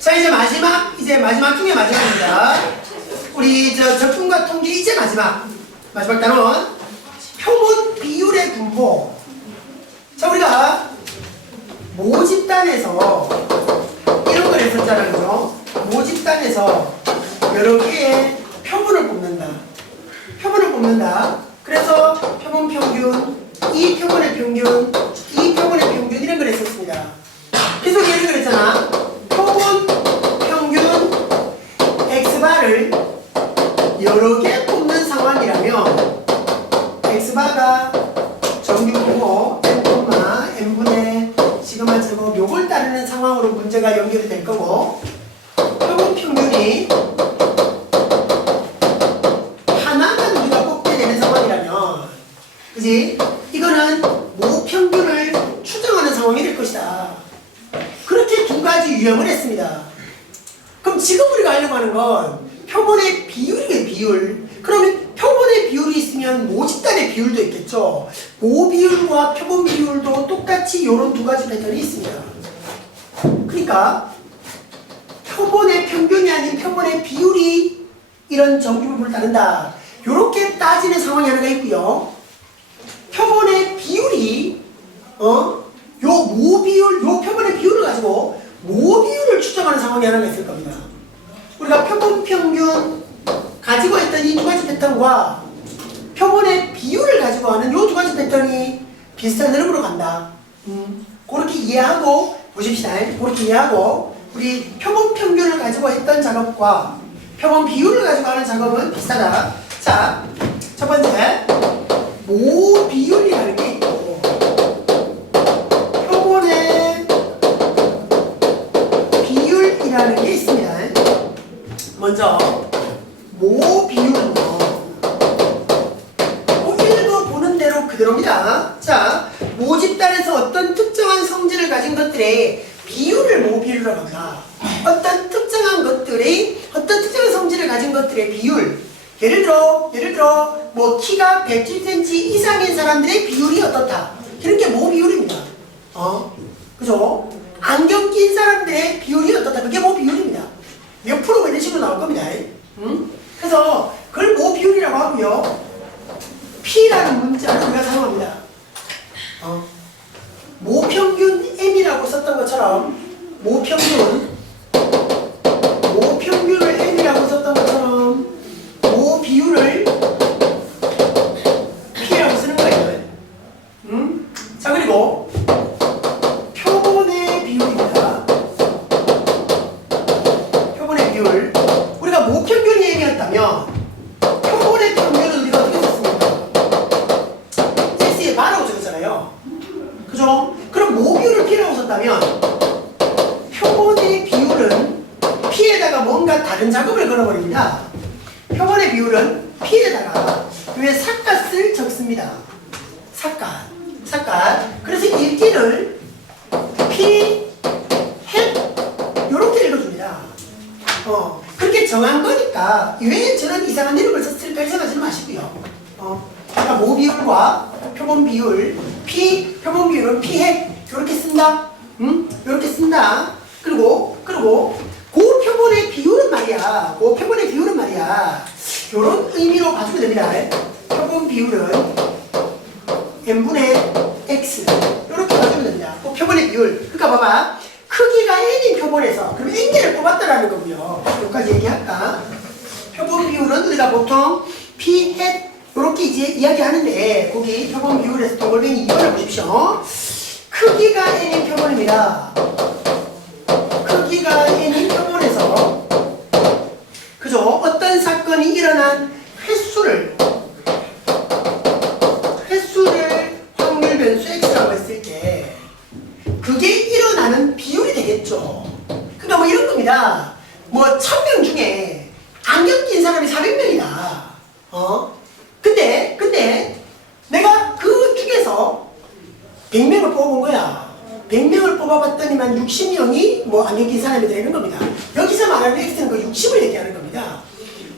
자, 이제 마지막 중에 마지막입니다. 우리 적분과 통계 이제 마지막 단원 표본 비율의 분포. 자, 우리가 모집단에서 이런 걸 했었잖아요. 그죠? 모집단에서 여러 개의 표본을 뽑는다. 그래서 표본 평균, 이 표본의 평균, 이 표본의 평균 이런 걸 했었습니다. 그래서 예를 들었잖아. 표본 평균 X바를 여러 개 뽑는 상황이라면 X바가 정규분모 N분의 시그마 제곱 요걸 따르는 상황으로 문제가 연결이 될 거고, 표본 평균이 하나만 우리가 뽑게 되는 상황이라면, 그지? 이거는 모평균을 추정하는 상황이 될 것이다. 그렇게 두 가지 유형을 했습니다. 그럼 지금 우리가 하려고 하는 건 표본의 비율이에요, 비율. 그러면 표본의 비율이 있으면 모집단의 비율도 있겠죠. 모비율과 표본 비율도 똑같이 이런 두 가지 패턴이 있습니다. 그러니까 표본의 평균이 아닌 표본의 비율이 이런 정규분포를 따른다. 이렇게 따지는 상황이 하나가 있고요. 표본의 비율이 요 모비율, 요 표본의 비율을 가지고 모비율을 추정하는 상황이 하나가 있을 겁니다. 우리가 표본 평균 가지고 있던 이 두 가지 패턴과 표본의 비율을 가지고 하는 이 두 가지 패턴이 비슷한 흐름으로 간다. 그렇게 이해하고 보십시다. 그렇게 이해하고 우리 표본 평균을 가지고 했던 작업과 표본 비율을 가지고 하는 작업은 비슷하다. 자, 첫 번째 모비율이라는 게 있고 표본의 비율이라는 게 있습니다. 먼저 모비율은요, 1도 보는 대로 그대로입니다. 자, 모집단에서 어떤 특정한 성질을 가진 것들의 비율을 모비율이라고 합니다. 어떤 특정한 성질을 가진 것들의 비율, 예를 들어 뭐 키가 170cm 이상인 사람들의 비율이 어떻다, 이런 게 모비율입니다. 그죠? 안경 낀 사람들의 비율이 어떻다, 그게 모비율입니다. 몇 프로 이런 식으로 나올 겁니다. 그래서 그걸 모비율이라고 하고요. P라는 문자를 우리가 사용합니다. 모평균 M이라고 썼던 것처럼 모평균을 M이라고 썼던 것처럼 모비율을 P라고 쓰는 거예요. 자, 그리고 표본의 비율입니다. 표본의 비율. 우리가 모평균이 M이었다면 표본의 평균은 우리가 어떻게 썼습니까? X에 바라고 적었잖아요. 그죠? 그럼 모비율을 P라고 썼다면 표본의 비율은 P에다가 뭔가 다른 작업을 걸어버립니다. 표본의 비율은 P에다가 위에 삿갓을 적습니다. 삿갓. 그래서 읽기를 P, 햇 요렇게 읽어줍니다. 그렇게 정한 거니까 왜 저런 이상한 이름을 썼을까 생각하지 마시고요. 그러니까 모비율과 표본 비율, 표본 비율은 P, 햇 요렇게 쓴다. 요렇게 쓴다. 그리고 그 표본의 비율은 말이야. 요런 의미로 봐주면 됩니다. 표본 비율은 n분의 x 요렇게 봐주면 됩니다. 그 표본의 비율. 그러니까 봐봐. 크기가 n인 표본에서 그럼 n개를 뽑았다라는 거고요. 여기까지 얘기할까? 표본 비율은 우리가 보통 p 햇 요렇게 이제 이야기하는데 거기 표본 비율에서 동글뱅이 2번을 보십시오. 크기가 n인 표본입니다. 크기가 n인 표본에서 그죠? 어떤 사건이 일어난 횟수를 확률 변수 x라고 했을 때 그게 일어나는 비율이 되겠죠. 그러니까 뭐 이런 겁니다. 뭐 1000명 중에 안경 낀 사람이 400명이다. 근데 내가 그 중에서 100명을 뽑아본 거야. 100명을 뽑아봤더니만 60명이 뭐 안경 낀 사람이 되는 겁니다. 여기서 말하는 x는 그 60을 얘기하는 겁니다.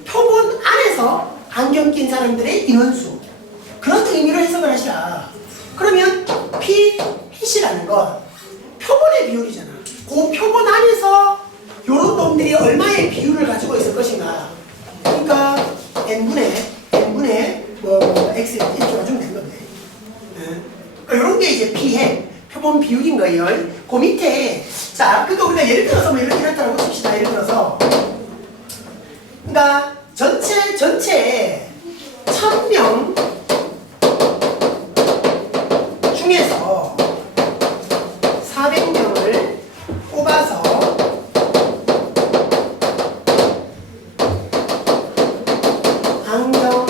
표본 안에서 안경 낀 사람들의 인원수, 그런 의미로 해석을 하시라. 그러면 P, 햇이라는 건 표본의 비율이잖아. 그 표본 안에서 요런 얘네들이 얼마의 비율을 가지고 있을 것인가. 그러니까 n분의 뭐 x 이렇게 가지면 되는 건데. 그러니까 이런 게 이제 p해 표본 비율인 거예요. 그 밑에 자, 그러니까 우리가 예를 들어서 뭐 이렇다라고 칩시다. 예를 들어서 그러니까 전체 1000명 중에서 400명을 뽑아서 안경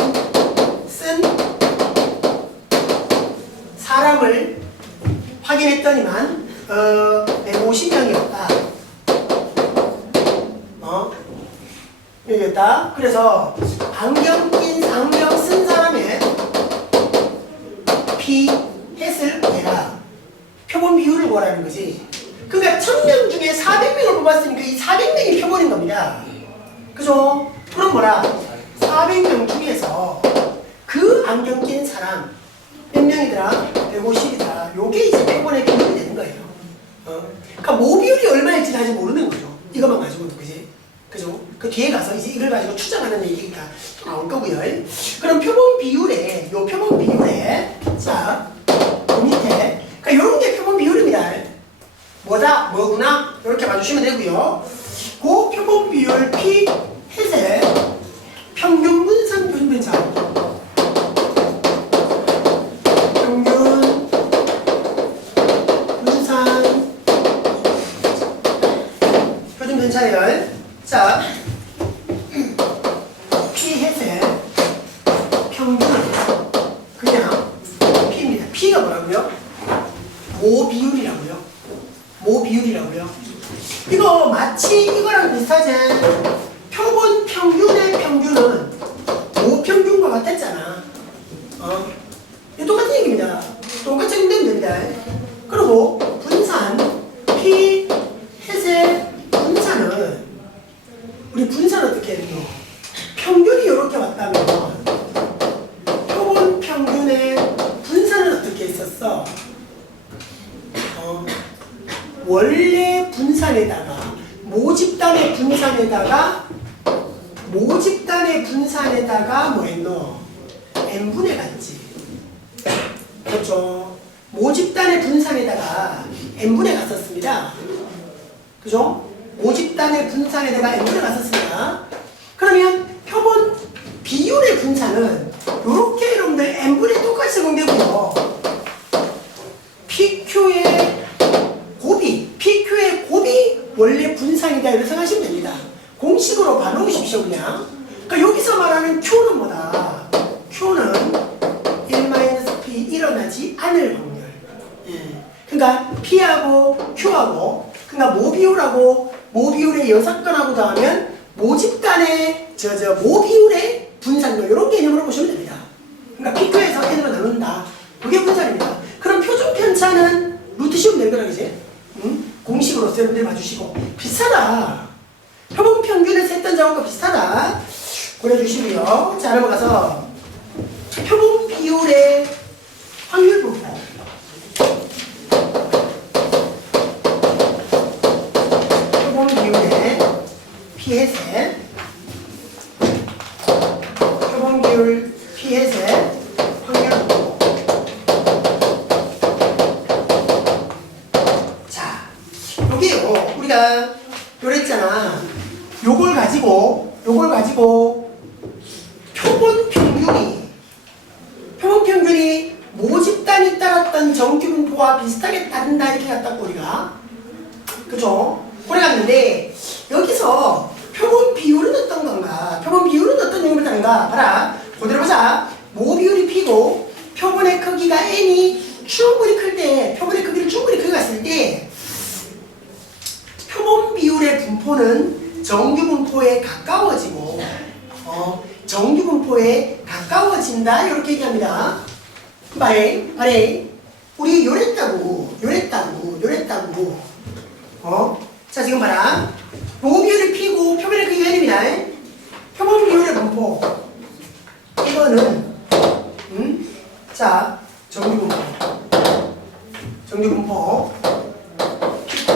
쓴 사람을 확인했더니만 150명이었다. 여기였다. 그래서 안경 쓴 사람의 P햇을 구해라. 표본 비율을 구하라는 거지. 그러니까 1000명 중에 400명을 뽑았으니까 이 400명이 표본인 겁니다. 그죠? 그럼 뭐라? 400명 중에서 그 안경 낀 사람 몇 명이더라? 150이다. 요게 이제 표본의 비율이 되는 거예요. 그러니까 모 비율이 얼마일지 아직 모르는 거죠. 이것만 가지고도, 그지? 그죠? 그 뒤에 가서 이제 이걸 가지고 추정하는 얘기가 나올 거고요. 그럼 표본 비율에, 자, 그 밑에, 그러니까 요런 게 표본 비율입니다. 뭐구나? 이렇게 봐주시면 되고요. 그 표본 비율 P 햇의 평균 분산 표준 편차. 평균 분산 표준 편차율. 자, P 햇의 평균은 그냥 P입니다. P가 뭐라고요? 모 비율이라고요. 이거 마치 이거랑 비슷하지? 표본 평균의 평균은 모 평균과 같았잖아. 이 똑같은 얘기입니다. 똑같이 생각하면 됩니다. 그리고 분산 P 햇의 분산은 우리 분산 어떻게 해야 돼요? 평균이 이렇게 왔다면 표본 평균의 분산은 어떻게 했었어? 원래 분산에다가 모집단의 분산에다가 뭐 했노? n분의 갔지. 그렇죠? 모집단의 분산에다가 n분의 갔었습니다. 그죠? 모집단의 분산에다가 n분의 갔었습니다. 그러면 표본 비율의 분산은 요렇게 여러분들 n분의 똑같이 적용되고요. PQ의 곱이 원래 분산이다 이렇게 생각하시면 됩니다. 공식으로 봐놓으십시오 그냥. 그러니까 여기서 말하는 Q는 뭐다? Q는 1-P 일어나지 않을 확률. 그러니까 P하고 Q하고 그러니까 모비율의 6건하고 더하면 모집단의 모비율의 분산율 이런 개념으로 보시면 됩니다. 그러니까 PQ에서 N으로 나눈다. 그게 분산입니다. 그럼 표준 편차는 루트 씌우면 되는 거라 그지? 공식으로 여러분들 봐주시고 비슷하다. 표본 평균에서 했던 작업과 비슷하다. 보내주시고요. 자, 넘어가서 표본 비율의 확률 분포. 표본 비율의 P햇의 표본 비율 P햇의 확률 분포. 자, 요게요. 우리가 요랬잖아. 요걸 가지고 표본 평균이 모집단이 따랐던 정규분포와 비슷하게 따른다 이렇게 갔다고 우리가. 그죠? 그래 갔는데 여기서 표본 비율은 어떤 건가? 표본 비율은 어떤 용어를 따른가? 봐라. 그대로 보자. 모 비율이 P고 표본의 크기가 N이 충분히 클 때, 표본의 크기를 충분히 크게 갔을 때 표본 비율의 분포는 정규 분포에 가까워지고 정규 분포에 가까워진다 이렇게 얘기합니다. 바래 우리 요랬다고 자 지금 봐라. 모 비율이 P고 표본의 크기가 N입니다. 표본 비율의 분포 이거는 자 정규 분포 P,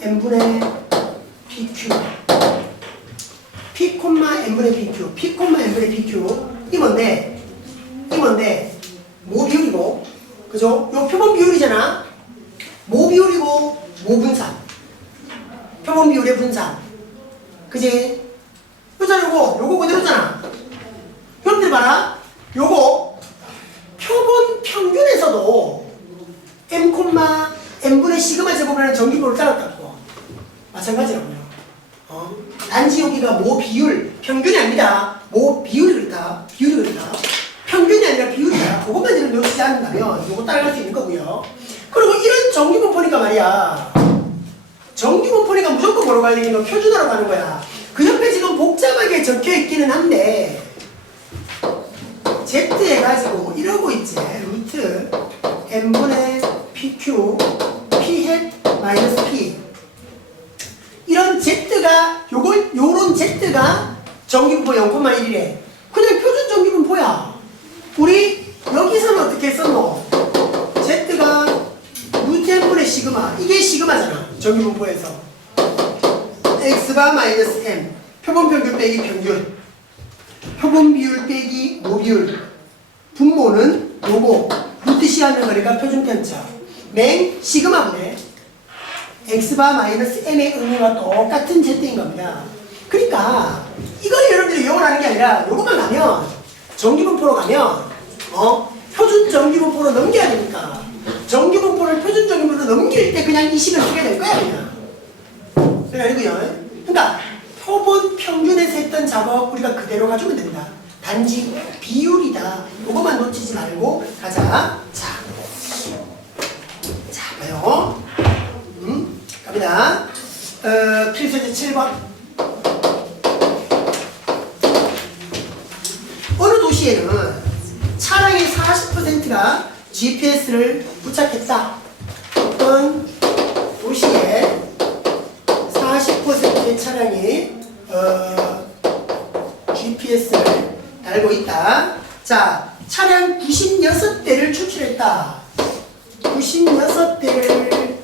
n분의 PQ P, n분의 PQ P, n분의 PQ 이 뭔데? 모 비율이고 그죠? 요 표본 비율이잖아. 모 비율이고 모 분산 표본 비율의 분산 그지? 그잖아 요거 그대로잖아. 여러분들 봐라 요거 표본 평균에서도 m, n분의 시그마 제곱이라는 정규표를 따랐다고. 마찬가지라고요. 단지 여기가 모 비율, 평균이 아니다. 모 비율이 그렇다. 평균이 아니라 비율이다. 그것만 지금 놓치지 않는다면 요거 따라갈 수 있는 거고요. 그리고 이런 정규분포니까 말이야. 정규분포니까 무조건 뭐로 가야 되는 거? 표준화로 가는 거야. 그 옆에 지금 복잡하게 적혀 있기는 한데 Z 해가지고 이러고 있지. 루트 n분의 PQ P hat 마이너스 P 이런 Z가 요런 Z가 정규분포 0,1이래. 그냥 표준 정규분포야. 우리 여기서는 어떻게 썼노? Z가 루트 n분의 시그마 이게 시그마잖아. 정규분포에서 X바 마이너스 M 표본 평균 빼기 평균 표본 비율 빼기 모 비율 분모는 요거 루트 C 하는 거니까 표준 편차 맹 시그마분의 X바 마이너스 M의 의미와 똑같은 Z인 겁니다. 그러니까 이걸 여러분들이 이용을 하는 게 아니라 요것만 가면 정규분포로 가면 표준 정규분포로 넘겨야 되니까 정규분포를 표준 정규분포로 넘길 때 그냥 이 식을 쓰게 될 거야 그냥. 그게 아니고요. 그러니까 표본 평균에서 했던 작업 우리가 그대로 가지면 된다. 단지 비율이다. 요것만 놓치지 말고 가자. 자 봐요. 갑니다. 필수제 7번. 어느 도시에는 차량의 40%가 GPS를 부착했다. 어떤 도시에 40%의 차량이 GPS를 달고 있다. 자, 차량 96대를 추출했다. 96대를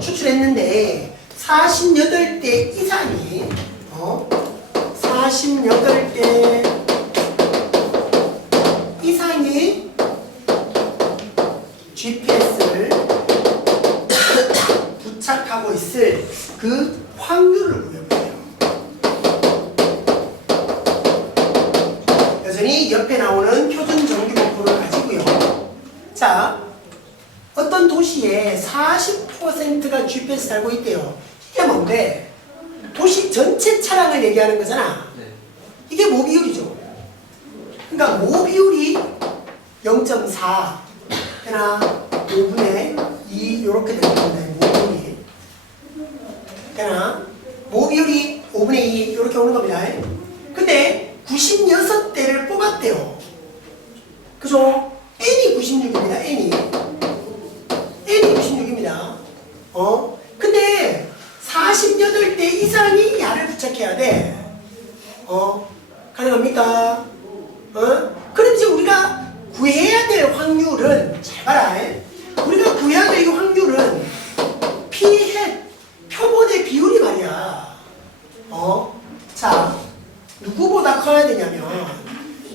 추출했는데 48대 이상이 48대 이상이 GPS를 부착하고 있을 그 확률을 구해보세요. 여전히 옆에 나오는 표준 정규분포를 가지고요. 자, 어떤 도시에 40%가 GPS 달고 있대요. 이게 뭔데? 도시 전체 차량을 얘기하는 거잖아. 이게 모 비율이죠. 그러니까 모 비율이 0.4 해나 5분의 2 이렇게 되는 겁니다. 모 비율이. 해나 모 비율이 5분의 2 이렇게 오는 겁니다. 근데 96대를 뽑았대요. 그죠? N이 96입니다. N이 96입니다. 근데 48대 이상이 야를 부착해야 돼. 가능합니까? 그럼 이제 우리가 구해야 될 확률은, 잘 봐라. 우리가 구해야 될 이 확률은 P hat 표본의 비율이 말이야. 자, 누구보다 커야 되냐면,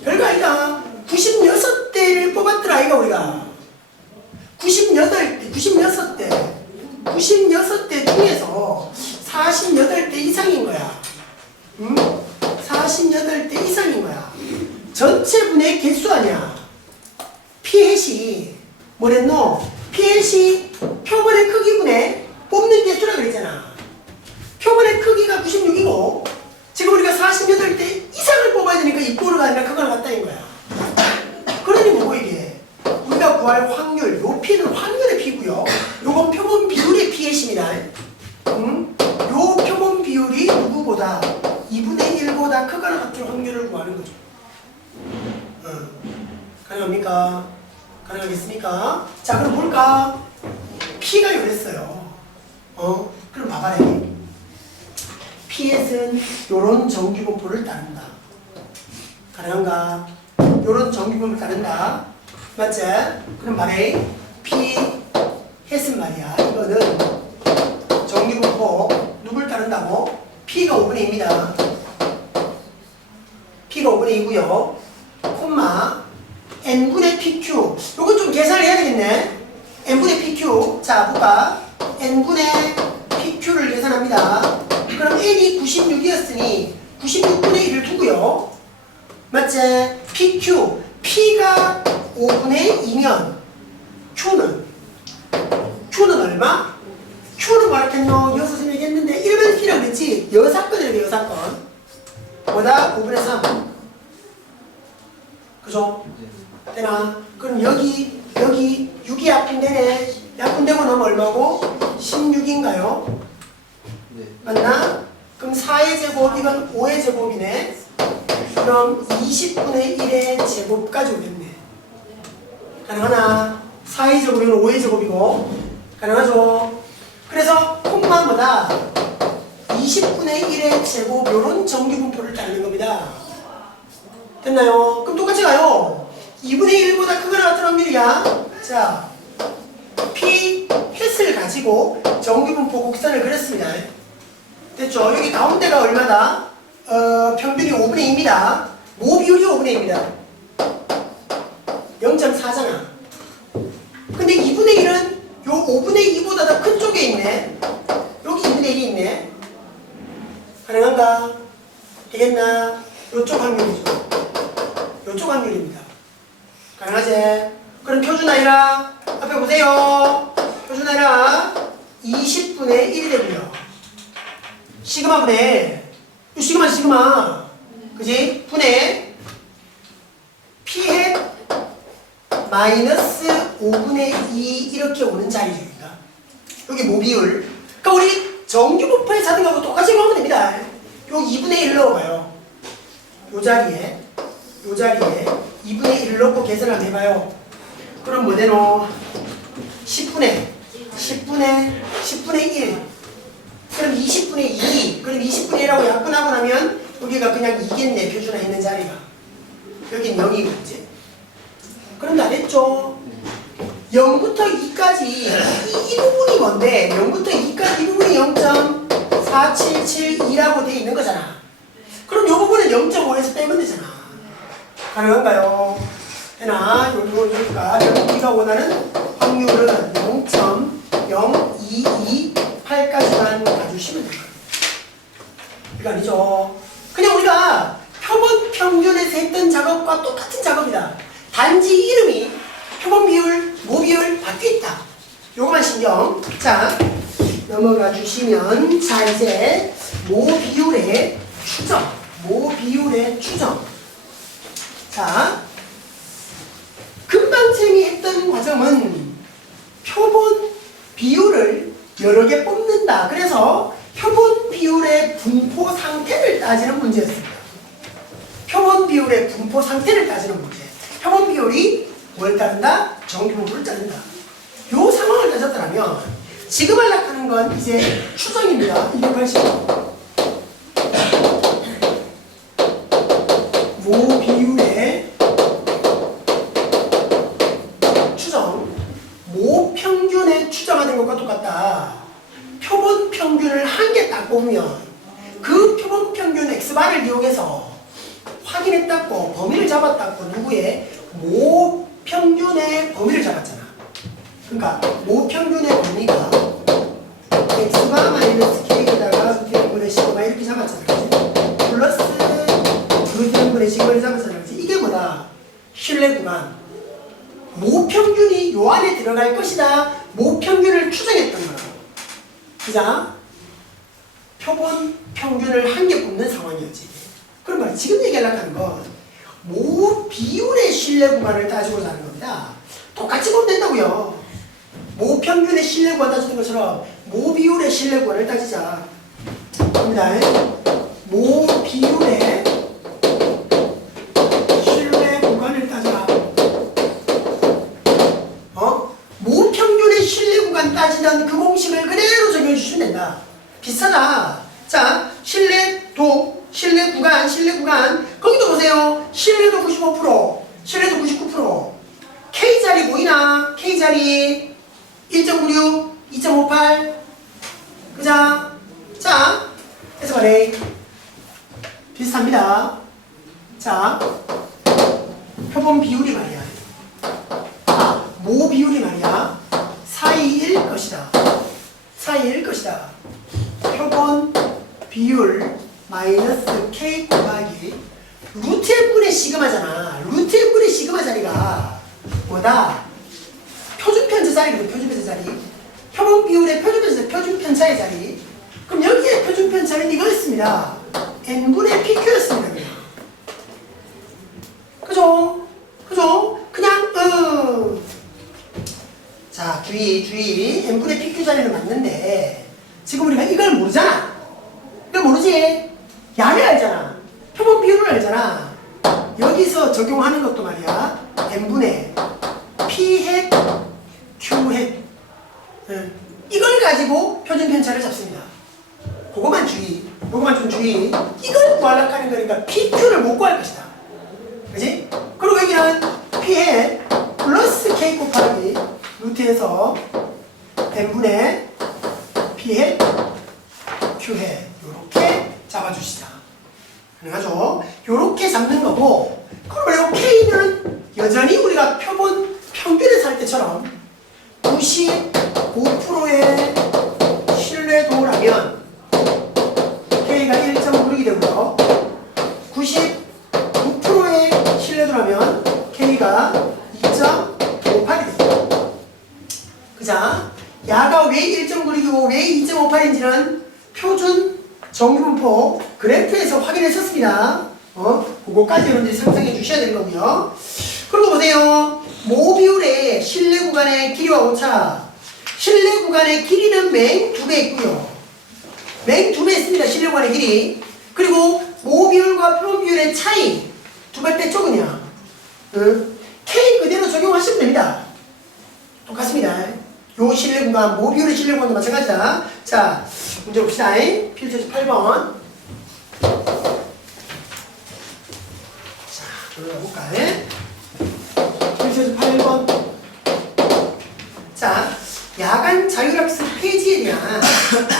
별거 아니다. 96대를 뽑았더라, 아이가 우리가. 96대 중에서 48대 이상인 거야. 48대 이상인 거야. 전체 분의 개수 아니야. P-hat이 뭐랬노? P-hat이 표본의 크기분의 뽑는 개수라 그랬잖아. 표본의 크기가 96이고 지금 우리가 48대 이상을 뽑아야 되니까 이꼬르가 아니라 그걸 갖다인 거야. 그러니 뭐고 이게? 우리가 구할 확률, 요 P는 확률의 P고요. 요건 표본 비율의 P-hat입니다. 요 표본 비율이 누구보다 2분의 1보다 크거나 같은 확률을 구하는 거죠. 가능합니까? 가능하겠습니까? 자, 그럼 뭘까? P가 이랬어요. 그럼 봐봐라. P에서는 요런 정규분포를 따른다. 가능한가? 요런 정규분포를 따른다. 맞지? 그럼 말해. P 햇은 말이야. 이거는 따른다고? P가 5분의 2입니다. P가 5분의 2고요. 콤마 N분의 PQ. 요거 좀 계산을 해야 되겠네. N분의 PQ. 자, 볼까? N분의 PQ를 계산합니다. 그럼 N이 96이었으니 96분의 1을 두고요. 맞지? PQ. P가 5분의 2면 Q는 얼마? Q는 뭐라했노? 여기서 설명했는데 이러면 P라고 그랬지? 여사건이라고 여사건. 보다 5분의 3. 그죠? 되나? 그럼 여기 6이 약분되네. 약분되고 나면 얼마고? 16인가요? 네. 맞나? 그럼 4의 제곱, 이건 5의 제곱이네. 그럼 20분의 1의 제곱까지 오겠네. 가능하나? 4의 제곱이면 5의 제곱이고. 가능하죠? 그래서 콤마보다 20분의 1의 제곱, 요런 정규분포를 따르는 겁니다. 됐나요? 그럼 똑같이 가요. 2분의 1보다 크거나 같은 확률이야. 자, P 햇을 가지고 정규분포 곡선을 그렸습니다. 됐죠? 여기 가운데가 얼마다? 평균이 5분의 2입니다. 모 비율이 5분의 2입니다. 0.4잖아. 근데 2분의 1은 요 5분의 2보다 더 큰 쪽에 있네. 여기 2분의 1이 있네. 가능한가? 되겠나? 요쪽 확률이죠. 요쪽 확률입니다. 가능하지? 그럼 표준아이라 앞에 보세요. 표준아이라 20분의 1이 되고요. 시그마분의 시그마 그지? 분의 P햇 마이너스 5분의 2 이렇게 오는 자리죠. 여기 모비율. 그러니까 우리 정규분포의 사등하고 똑같이 넣으면 됩니다. 요 2분의 1을 넣어봐요. 요 자리에 2분의 1을 넣고 계산을 한번 해봐요. 그럼 뭐 되노? 10분의 1. 그럼 20분의 2. 그럼 20분의 1하고 약분하고 나면 여기가 그냥 2겠네. 표준화 있는 자리가. 여긴 0이겠지. 그럼 다 됐죠? 0부터 2까지 이 부분이 뭔데? 0부터 2까지 이 부분이 0.4772라고 돼 있는 거잖아. 그럼 이 부분은 0.5에서 빼면 되잖아. 가능한가요? 되나? 여기가 우리가 원하는 확률은 0.0228까지만 가주시면 돼요. 이거 아니죠? 그냥 우리가 표본 평균에서 했던 작업과 똑같은 작업이다. 단지 이름이 표본 비율, 모 비율 바뀌었다. 요거만 신경. 자, 넘어가 주시면 자 이제 모 비율의 추정. 자, 금방 정의했던 과정은 표본 비율을 여러 개 뽑는다. 그래서 표본 비율의 분포 상태를 따지는 문제였습니다. 표본 비율의 분포 상태를 따지는 문제. 표본 비율이 뭘 따른다? 정규분포를 따른다. 요 상황을 따졌더라면 지금 하려는 건 이제 추정입니다. 280. 모 비율의 추정. 모 평균의 추정하는 것과 똑같다. 표본 평균을 한 개 딱 보면 그 표본 평균 X바를 이용해서 확인했다고 범위를 잡았다고 누구의 모 평균의 범위를 잡았잖아. 그러니까 모 평균의 범위가 X바 마이너스 K에다가 루트 0분의 시그마 이렇게 잡았잖아. 그치? 플러스 루트 0분의 시그마를 잡았잖아. 그치? 이게 뭐다? 신뢰 구간. 모 평균이 요 안에 들어갈 것이다. 모 평균을 추정했던 거야. 그자? 표본 평균을 한 개 뽑는 상황이었지. 그럼 말이야. 지금 얘기하려고 하는 건 모 비율의 신뢰 구간을 따지고자 하는 겁니다. 똑같이 보면 된다고요. 모 평균의 신뢰 구간 따지는 것처럼 모 비율의 신뢰 구간을 따지자. 갑니다. 모 비율의 신뢰 구간을 따져라. 모 평균의 신뢰 구간 따지던 그 공식을 그대로 적용해 주시면 된다. 비슷하다. 자, 신뢰도, 신뢰 구간. 거기도 보세요. 신뢰도 95%, 신뢰도 99%. K자리 보이나? K자리 1.96, 2.58. 그자? 자, 마이너스 K 곱하기 루트 F분의 시그마잖아. 루트 F분의 시그마 자리가 뭐다? 표준편차 자리거든. 표준편차 자리. 표본 비율의 표준편차의 자리. 그럼 여기에 표준편차는 이거였습니다. n분의 pq였습니다. 그냥. 그죠? 그죠? 그냥 자, 주의. n분의 pq 자리는 맞는데 지금 우리가 이걸 모르잖아. 이걸 모르지? 양을 알잖아. 표본 비율을 알잖아. 여기서 적용하는 것도 말이야. n분의 p hat q hat 이걸 가지고 표준편차를 잡습니다. 그거만 주의. 그거만 좀 주의. 이걸 구하려고 하는 거니까 PQ를 못 구할 것이다. 그지? 그리고 여기는 P해 플러스 K 곱하기 루트에서 n분의 P해 Q해 요렇게 잡아주시자. 가능하죠? 요렇게 잡는 거고 그러면 이 K는 여전히 우리가 표본 평균에서 할 때처럼 95%의 신뢰도라면 K가 1.96이 되고요. 99%의 신뢰도라면 K가 2.58이 됩니다. 그자? 야가 왜 1.96이고 왜 2.58인지는 표준 정규분포 그래프에서 확인했었습니다. 그거까지 여러분들이 상상해 주셔야 되는 거고요. 그리고 보세요. 모 비율의 실내 구간의 길이와 오차. 실내 구간의 길이는 맹 2배 있고요. 맹 2배 있습니다. 실내 구간의 길이. 그리고 모 비율과 표본 비율의 차이 2배 뺐죠 그냥. K 그대로 적용하시면 됩니다. 똑같습니다. 요 실내 구간, 모 비율의 실내 구간도 마찬가지다. 자, 문제 봅시다. 필터지 8번. 자, 들어가볼까? 필터지 8번. 자, 야간 자율학습 폐지에 대한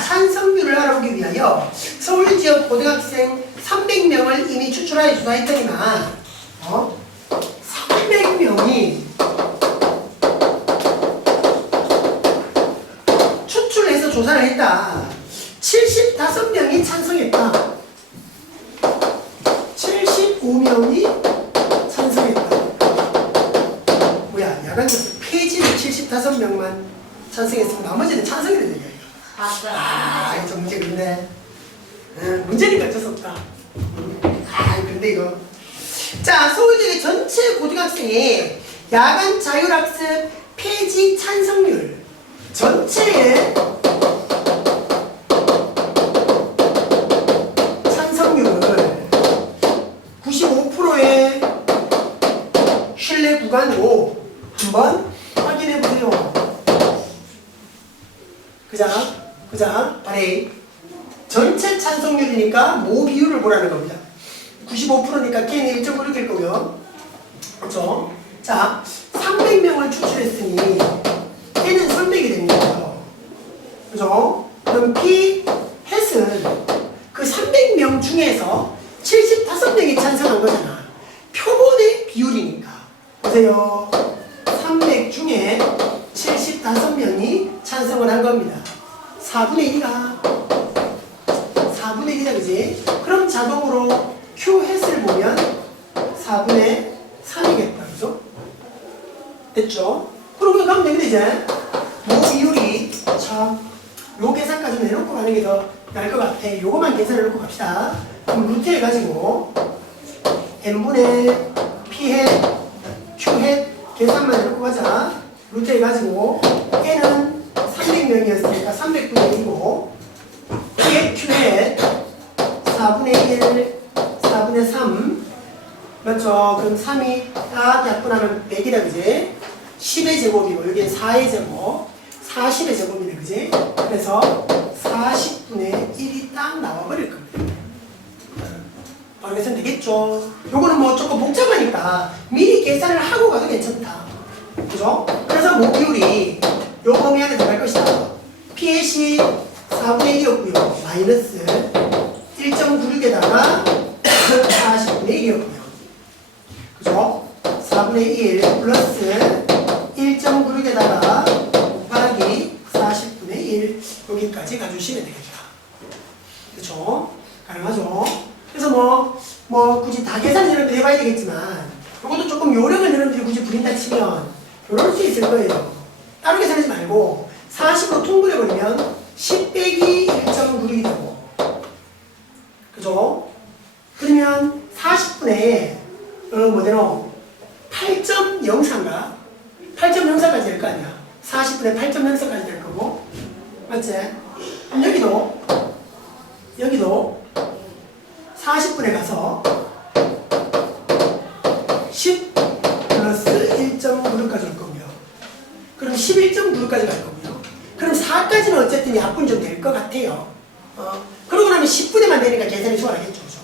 찬성률을 알아보기 위하여 서울지역 고등학생 300명을 이미 추출하여 조사했더니만 300명이 추출해서 조사를 했다. 75명이 찬성했다. 75명이 찬성했다. 뭐야, 야간 자습 폐지를 75명만 찬성했으면 나머지는 찬성이 되는 거야. 아, 이거 좀 문제 근데 문제니까 어쩔 수 없다. 근데 이거 자, 서울대의 전체 고등학생의 야간 자율학습 폐지 찬성률 전체의 찬성률을 95%의 신뢰 구간으로 한번 확인해 보세요. 그자, 바레이. 전체 찬성률이니까 모 비율을 보라는 겁니다. 95%니까 K는 1.96일 거고요. 그렇죠? 자, 300명을 추출했으니 K는 300이 됩니다. 그죠? 그럼 P 햇은 그 300명 중에서 75명이 찬성한 거잖아. 표본의 비율이니까. 보세요. 300 중에 75명이 찬성을 한 겁니다. 4분의 1이다. 4분의 1이다, 그지? 그럼 자동으로 Q 햇을 보면 4분의 3이겠다, 그죠? 됐죠? 그럼 그거 가면 됩니다, 이제. 모 비율이, 요 계산까지 해놓고 가는 게 더 나을 것 같아. 요거만 계산해놓고 갑시다. 그럼 루트 해가지고, n분의 p 햇, q 햇 계산만 해놓고 가자. 루트 해가지고, n은 300명이었으니까 300분의 1이고, p 햇, q 햇, 4분의 1, 4분의 3. 맞죠? 그럼 3이 딱 약분하면 100이다, 그지? 10의 제곱이고, 여기는 4의 제곱, 40의 제곱이네, 그지? 그래서 40분의 1이 딱 나와버릴 겁니다. 바로 계산 되겠죠? 요거는 뭐 조금 복잡하니까 미리 계산을 하고 가도 괜찮다. 그죠? 그래서 모 비율이 요 범위 안에 들어갈 것이다. P햇이 4분의 1이었고요. 마이너스 1.96에다가 40분의 1이었고요. 그죠? 4분의 1 플러스 1.96에다가 곱하기 40분의 1 여기까지 가주시면 되겠다. 그죠? 가능하죠. 그래서 뭐 굳이 다 계산을 여러분들이 해봐야 되겠지만 이것도 조금 요령을 여러분들이 굳이 부린다 치면 요럴 수 있을 거예요. 따로 계산하지 말고 40으로 통분해버리면 10 빼기 1.9이 되고, 그죠? 그러면 40분에 뭐되노? 8.04인가? 8.04까지 될 거 아니야. 40분에 8.04까지 될 거고, 맞지? 그럼 여기도 40분에 가서 10 플러스 1.96까지 올 거고요. 그럼 11.96까지 갈 거고요. 그럼 4까지는 어쨌든 약분 좀 될 것 같아요. 그러고 나면 10분에만 되니까 계산이 수월하겠죠. 그죠?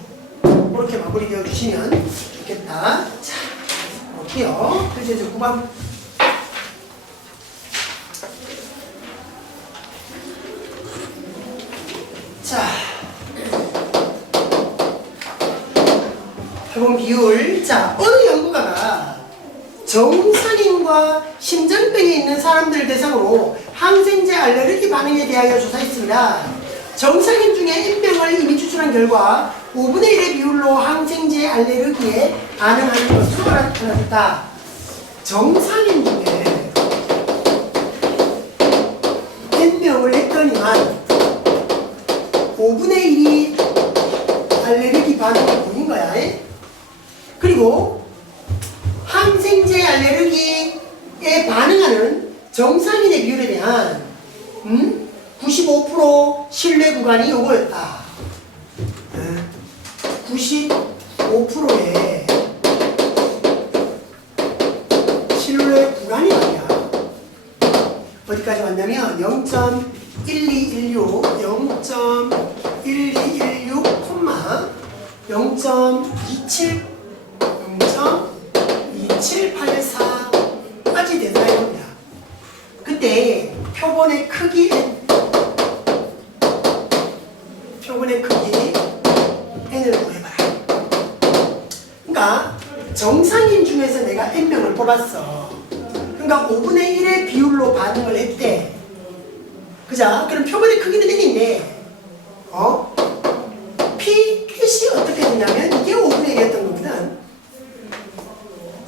그렇게 마무리 되어 주시면 좋겠다. 자, 볼게요. 그래서 이제 9번. 자, 표본 비율. 자, 어느 연구가가 정상인과 심장병이 있는 사람들을 대상으로 항생제 알레르기 반응에 대하여 조사했습니다. 정상인 중에 N병을 이미 추출한 결과 5분의 1의 비율로 항생제 알레르기에 반응하는 것으로 나타났다. 정상인 중에 N병을 했더니만 5분의 1이 알레르기 반응을 보인 거야. 그리고 항생제 알레르기에 반응하는 정상인의 비율에 대한 95% 신뢰 구간이 요거였다. 95%의 신뢰 구간이 말이야. 어디까지 왔냐면 0.1216, 0.1216, 0.27, 0.2784까지 된다 이겁니다. 그때 표본의 크기 n을 구해봐라. 그러니까 정상인 중에서 내가 n명을 뽑았어. 그러니까 5분의 1의 비율로 반응을 했대. 그죠? 그럼 표본의 크기는 n인데 p 캣이 어떻게 되냐면 이게 5분의 1이었던 거거든.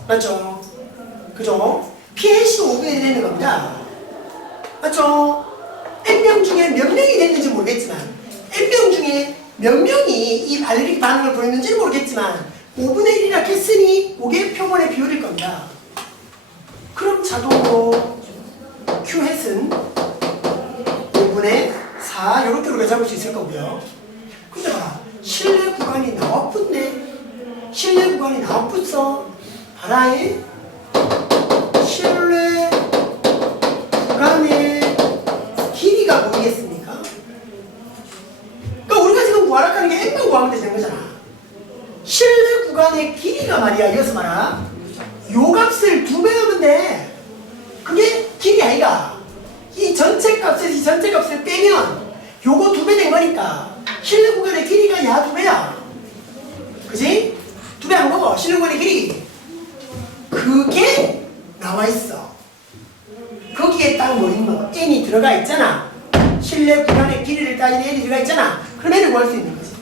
맞죠? 그죠? p햇이 5분의 1이 되는 겁니다. 맞죠? n명 중에 몇 명이 됐는지 모르겠지만 n명 중에 몇 명이 이 알레르기 반응을 보였는지는 모르겠지만 5분의 1이라 했으니 이게 표본의 비율일 겁니다. 그럼 자동으로 Q햇은 5분의 4 이렇게 우리가 잡을 수 있을 거고요. 근데 봐라, 신뢰 구간이 나왔군데 신뢰 구간이 나왔어. 봐라, 신뢰 구간의 길이가 보이겠습니까? 그러니까 우리가 지금 구하라는 게 n명 구하면 되는 거잖아. 신뢰 구간의 길이가 말이야. 이어서 말아. 요 값을 2배 하면 돼. 그게 길이 아이가. 이 전체 값에서 이 전체 값을 빼면 요거 2배 된 거니까 신뢰 구간의 길이가 야 2배야. 그지? 2배 한 거고 신뢰 구간의 길이. 그게 나와 있어. 거기에 딱 뭐 있노? n이 들어가 있잖아. 신뢰 구간의 길이를 따지는 n이 들어가 있잖아. 그럼 n을 구할 수 있는 거지.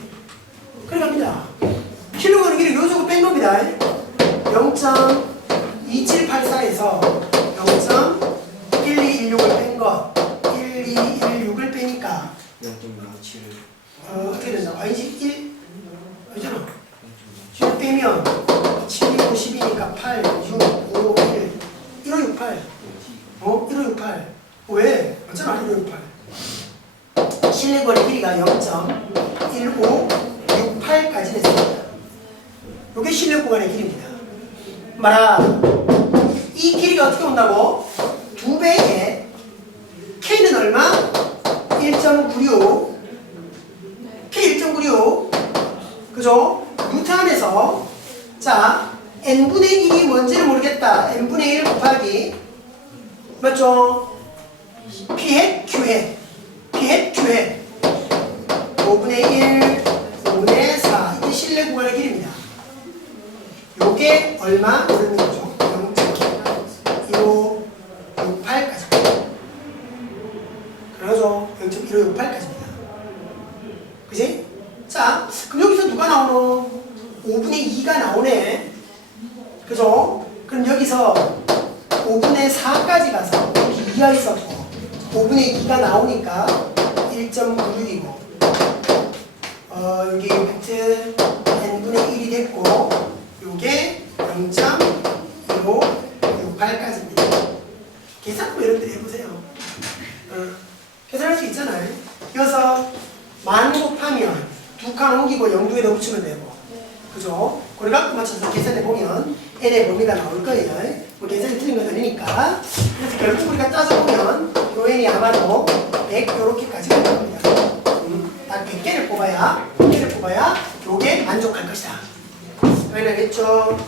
그래 갑니다. 신뢰 구간의 길이 요소고 뺀 겁니다. 0.2784에서 0.1216을 뺀 거. 1216을 빼니까 0.27. 어떻게 된다? 아니지 1 아니잖아. 1 빼면 7, 2, 5, 10이니까 8, 6, 5, 1 1568 1568 왜? 맞잖아. 1568 실내거리 길이가 0.1568까지 됐습니다. 이게 실내 구간의 길이입니다. 말아, 이 길이가 어떻게 온다고? 2배에 K는 얼마? 1.96 K 1.96 그죠? 루트 안에서 자 n분의 1이 뭔지를 모르겠다. n분의 1 곱하기 맞죠? P햇 Q햇 P햇 Q햇 5분의 1 5분의 4 이게 실내 구간의 길입니다. 요게 얼마? 모르는 거죠. 0.1568까지. 그러죠. 0.1568까지입니다. 그지? 자, 나오노? 5분의 2가 나오네. 그죠? 그럼 여기서 5분의 4까지 가서 여기 2가 있었고 5분의 2가 나오니까 1.96이고 여기 팩트 n분의 1이 됐고 요게 0.1568까지입니다. 계산도 여러분들 해보세요. 계산할 수 있잖아요. 이어서 만 곱하면 두 칸 옮기고 0두에다 붙이면 되고 그죠? 그걸 갖고 맞춰서 계산해보면 n의 범위가 나올 거예요. 뭐 계산이 틀린 건 아니니까. 그래서 결국 우리가 따져보면 요 n이 아마도 100 요렇게까지 갈 겁니다. 딱 100개를 뽑아야 요게 만족할 것이다. 알겠죠?